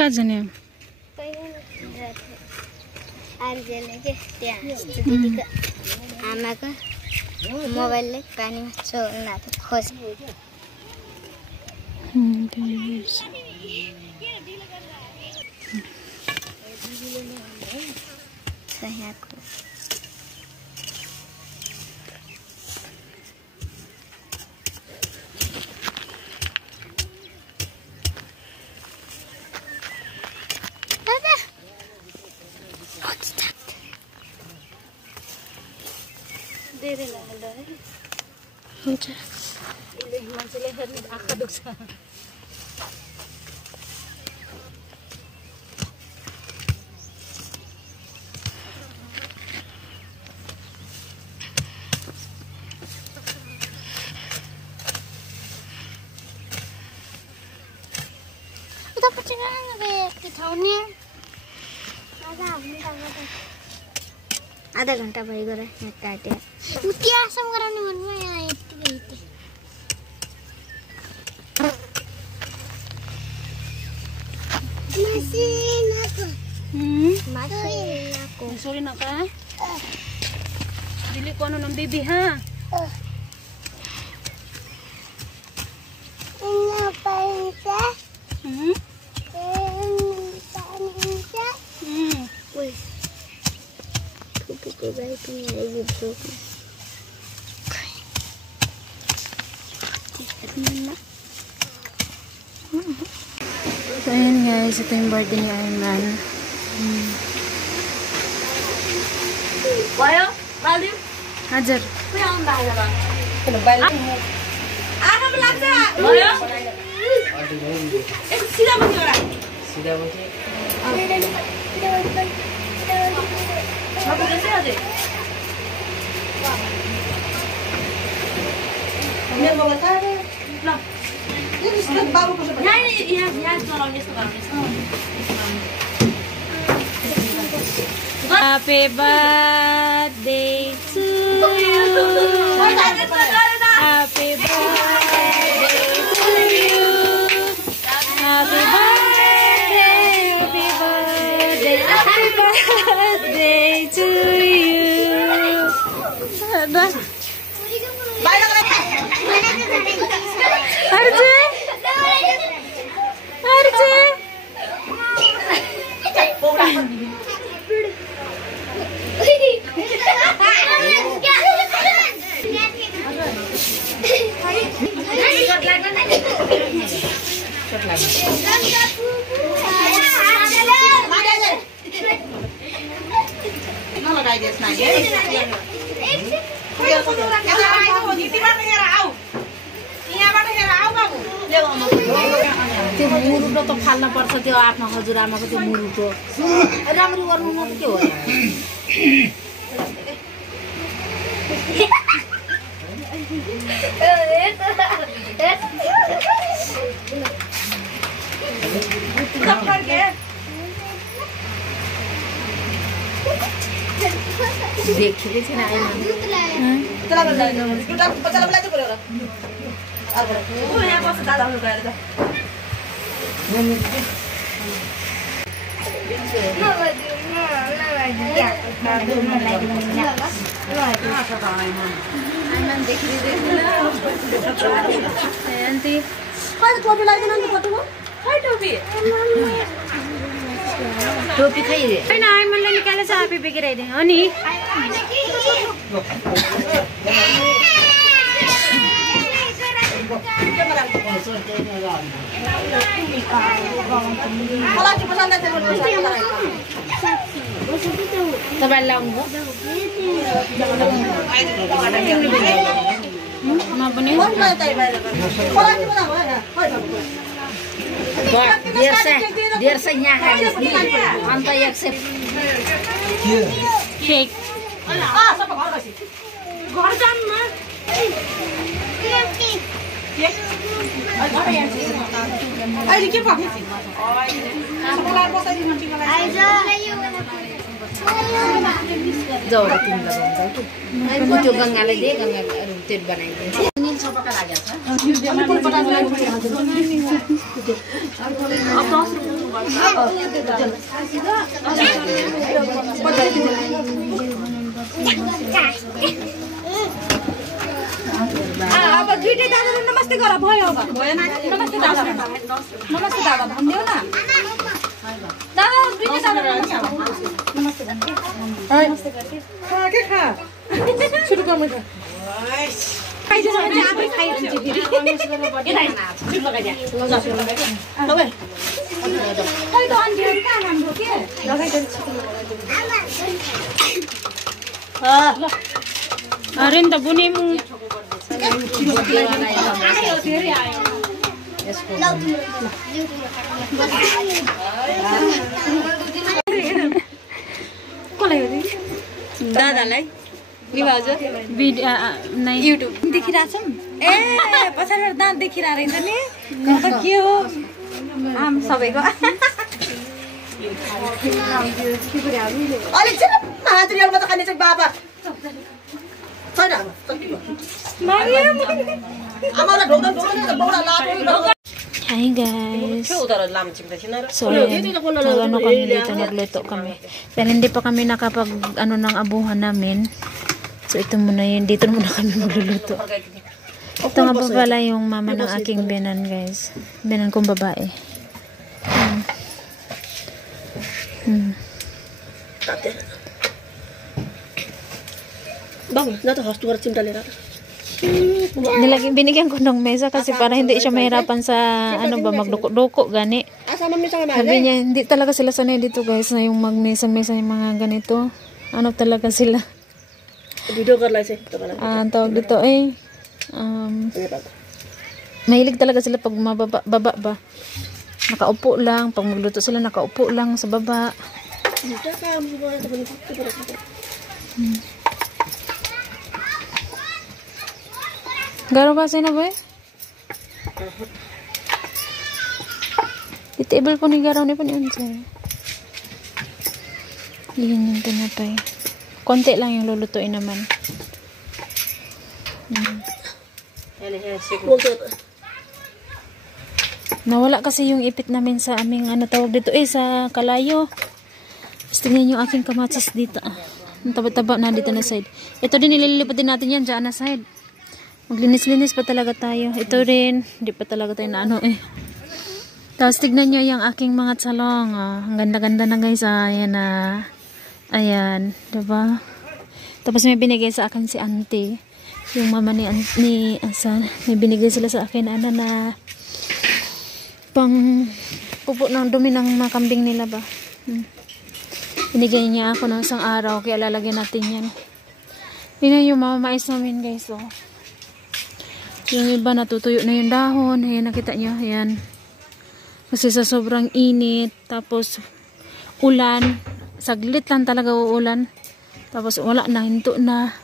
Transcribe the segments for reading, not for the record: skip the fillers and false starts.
कहाँ जाने आमाको मोबाइलले पानीमा छोड्न खोज यहाँको धेरै लाग्यो है हुन्छ यसले मान्छेले हेर्ने आँखा दुख्छ उता पछि गए के ठाउँ नि आधा घन्टा भइगयो र यहाँ काट्यो त्यहाँसम्म गराउने भन्नु यहाँ यति sorry nak ka dili ko ano ng baby ha So ayan guys, ito yung birthday ni Ayman. भयो बाल्दिउ हजुर कुन आउनु बाहिर बा किन बाहिर आराम लाग्छ भयो एक सिधा बसी गरा सिधा बसी बाबु कसै अझै मेरो बाबु त ल यो सिधा बाबु कसै यहाँ चलाउने यस्तो गराउने Happy birthday to you. Happy birthday to you. Happy birthday, happy birthday, happy birthday to you. Arjun, त्यो मुरुटो त फाल्न पर्छ त्यो आफ्नो हजुरआमाको त्यो मुरुटो राम्ररी गर्नु न के हो देखिँदै छैन टोपी खै हैन आइमनले निकाले छ आफै बिगिराइदिए हो नि तपाईले लाउनु म पनि डेढ़ सौ यहाँ अन्त 100 केक घर जान्न अहिले के पकाउँछ जाऊ तिमीलाई भन्छ कि त्यो गङ्गाले दे गङ्गा तेल बनाइदिन्छ अब दुईटै दादाले नमस्ते गर भयो अब नमस्ते दादा भनिदेऊ न दादा दुईटै दादा नमस्ते के खा सुरु गर्नु छ खाइदिनु भने आफै खाइदिन्छु फेरि सुरु लगाइदिया लगाइ खै त अन्डीहरु कहाँ राम्रो के लगाइदिन्छु ल अरे नि त बुने मु दादालाई युट्युब देखिरहेको छौँ ए पछाडिबाट दाँत देखिरहेको रहेछ नि त के हो आम सबैको अलिक चाहिँ महाजुरीमा त खाने चाहिँ बाबा छैन आमालाई ढोका बौडा लाग्यो Hi guys. So ayan, nagano kami dito, nagluto kami. Pero hindi pa kami nakapag ano ng abuhan namin. So ito muna yun, dito muna kami magluluto. Ito nga pa pala yung mama ng aking binan guys. Binan kong babae. Bang, nato host ko rin dalira. Binigyan ko ng mesa kasi para hindi siya mahirapan sa ano ba magduko-duko gani. Sabi niya hindi talaga sila sanay dito guys na yung magmesa-mesa yung mga ganito. Ano talaga sila? Video kar lai se. Ang tawag dito mahilig talaga sila pag baba ba. Nakaupo lang, pag magluto sila nakaupo lang sa baba. Garo ba sa'yo na ba eh? Itable po ni Garo ni po ni Unsay. Yun yung tinapay. Konti lang yung lulutuin naman. Nawala kasi yung ipit namin sa aming ano tawag dito sa kalayo. Tapos tingnan yung aking kamatis dito. Ang taba-taba na dito na side. Ito din nililipat din natin yan dyan na side. Maglinis-linis pa talaga tayo. Ito rin, hindi pa talaga tayo na ano eh. Tapos tignan nyo yung aking mga salong. Ang ganda-ganda na guys. Ayan na. Ayan. Diba? Tapos may binigay sa akin si auntie. Yung mama ni Asan. May binigay sila sa akin na pang pupo ng dumi ng mga kambing nila ba. Binigay niya ako ng isang araw. Kaya lalagyan natin yan. Tingnan yung mamamais namin guys. Oh. Yung iba natutuyo na yung dahon. Ayan, nakita nyo. Ayan. Kasi sa sobrang init. Tapos, ulan. Saglit lang talaga uulan. Tapos, wala na. Hinto na.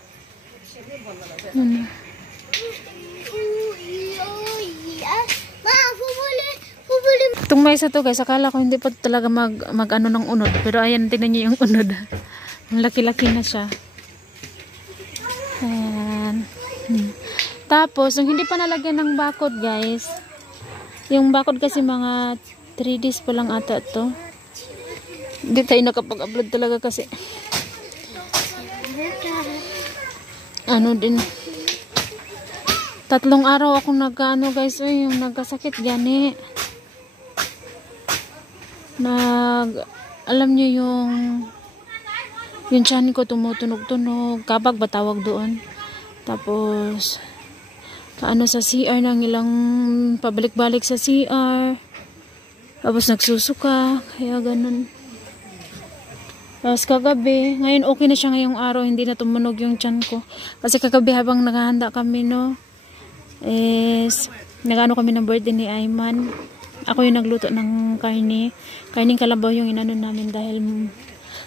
Itong mais na to guys. Akala ko hindi pa talaga mag ano ng unod. Pero ayan, tignan nyo yung unod. Ang laki-laki na siya. Ayan. Tapos, yung hindi pa nalagyan ng bakod, guys. Yung bakod kasi mga 3 days pa lang ata to. Hindi tayo nakapag-upload talaga kasi. Ano din. 3 araw akong nag-ano, guys. Yung nagkasakit, gani. Alam nyo yung tiyan ko tumutunog-tunog. Kabag ba tawag doon? Tapos, paano sa CR nang ilang pabalik-balik sa CR. Tapos nagsusuka. Kaya ganun. Tapos kagabi. Ngayon okay na siya ngayong araw. Hindi na tumunog yung tiyan ko. Kasi kagabi habang naghahanda kami no. Nagano kami ng birthday ni Ayman. Ako yung nagluto ng karne. Karning kalabaw yung inano namin dahil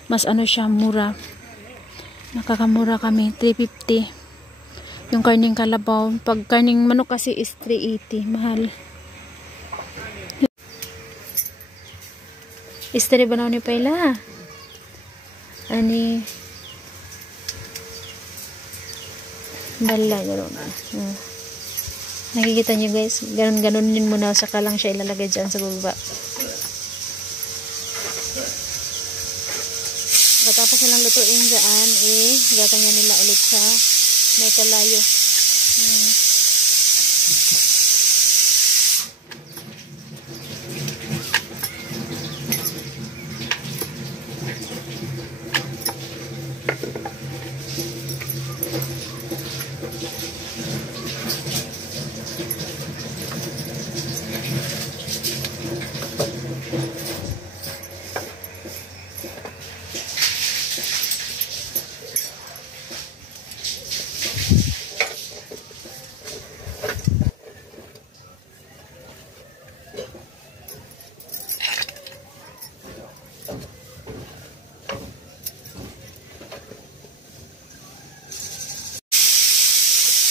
mas ano siya mura. Nakakamura kami. 350. Yung karning kalabaw. Pag karning manok kasi is 380. Mahal. Istri ba na ni Paila? Ani. Bala. Nakikita nyo guys, ganun-ganunin mo na, saka lang siya ilalagay dyan sa baba. Pagkatapos nilang lutuin dyan, gaganyan nila ulit sa may kalayo.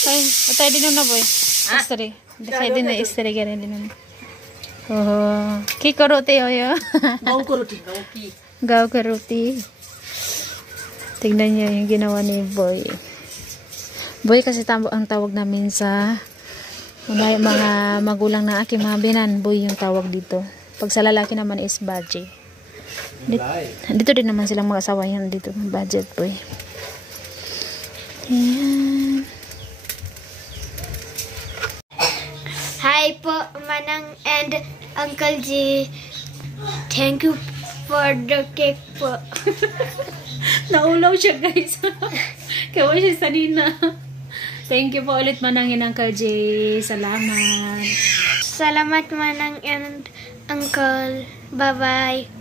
Ay, patay din na boy. Istri. Decide din na istri ganun din na. Oh, kiko roti oyo. Gaw ko roti, Gaw ka roti. Tignan niyo yung ginawa ni Boy. Boy kasi ang tawag namin sa mga magulang na aking mga binan, Boy yung tawag dito. Pag sa lalaki naman is Baji. Dito din naman silang mag-asawa yan dito, budget Boy. Ayan. Hi po, Manang and Uncle G. Thank you for the cake po. Naulaw siya guys. Kawa siya sanina. Thank you po ulit Manang and Uncle J. Salamat. Salamat Manang and Uncle. Bye-bye.